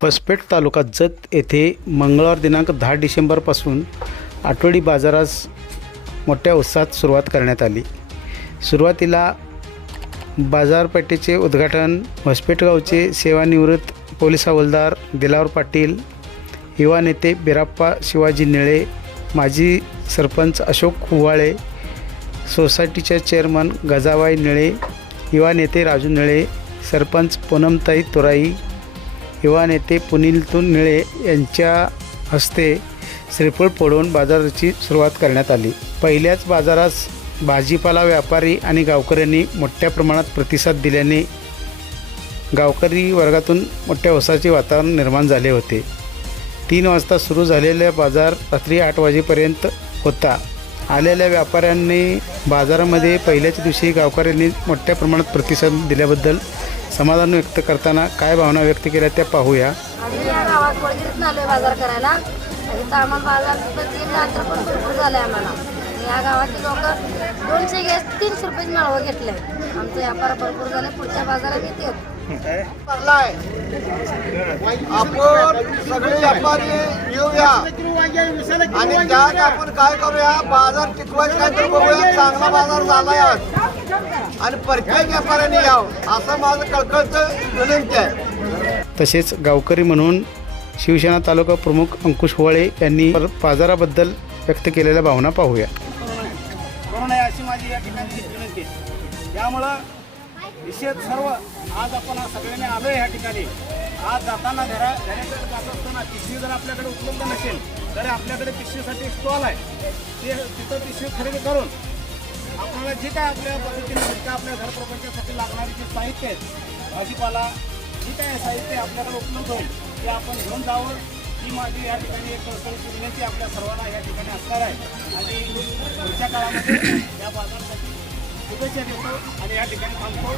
पसपेठ तालुका जत येथे मंगळवार दिनांक दहा डिसेंबरपासून आठवडी बाजारास मोठ्या उत्साहात सुरुवात करण्यात आली. सुरुवातीला बाजारपेठेचे उद्घाटन होसपेठ गावचे सेवानिवृत्त पोलीस हवालदार दिलावर पाटील युवा नेते बिराप्पा शिवाजी निळे माजी सरपंच अशोक हुवाळे सोसायटीच्या चेअरमन गजाबाई निळे युवा नेते राजू निळे सरपंच पूनमताई तुराई युवा नेते पुनीलतून निळे यांच्या हस्ते श्रीफळ पडून बाजाराची सुरुवात करण्यात आली. पहिल्याच बाजारास भाजीपाला व्यापारी आणि गावकऱ्यांनी मोठ्या प्रमाणात प्रतिसाद दिल्याने गावकरी वर्गातून मोठ्या उसाचे वातावरण निर्माण झाले होते. तीन वाजता सुरू झालेला बाजार रात्री आठ वाजेपर्यंत होता. आलेल्या व्यापाऱ्यांनी बाजारामध्ये पहिल्याच दिवशी गावकऱ्यांनी मोठ्या प्रमाणात प्रतिसाद दिल्याबद्दल समाधान व्यक्त करताना काय भावना व्यक्त केल्या त्या पाहूया. आम्ही या गावात कोळगिरीत आलोय बाजार करायला. आणि इथं आम्हाला बाजार तीन रात्र पण भरपूर झाले आम्हाला. आणि या गावातील लोक दोनशे गॅस तीनशे रुपये माळवं घेतले आमचे व्यापार भरपूर झाले पुढच्या बाजारात येते आपण सगळे व्यापारी येऊया. आणि त्यात आपण काय करूया? बाजार टिकवायचं काय तर बघूया. चांगला बाजार झालाय आज. आणि प्रत्येक व्यापाऱ्याने यावं असं माझं कळकळतं विनंती आहे. तसेच गावकरी म्हणून शिवसेना तालुका प्रमुख अंकुश होळे यांनी बाजाराबद्दल व्यक्त केलेल्या भावना पाहूया. अशी माझी या ठिकाणी विनंती आहे. त्यामुळं निषेध सर्व आज आपण सगळ्यांनी आलो या ठिकाणी. आज जाताना घरा घराकडे जात असताना पिशवी जर आपल्याकडे उपलब्ध नसेल तर आपल्याकडे पिशवीसाठी स्टॉल आहे. ते तिथं पिशवी खरेदी करून त्यामुळे जे काय आपल्या पद्धतीने जे काय आपल्या घर प्रपंचासाठी लागणारे जे साहित्य आहेत भाजीपाला जे काय साहित्य आपल्याकडे उपलब्ध होईल ते आपण घेऊन जावं. ही माझी या ठिकाणी एक कळकळीची विनंती आपल्या सर्वांना या ठिकाणी असणार आहे. आणि पुढच्या काळामध्ये या बाजारासाठी शुभेच्छा देतो आणि या ठिकाणी थांबतो.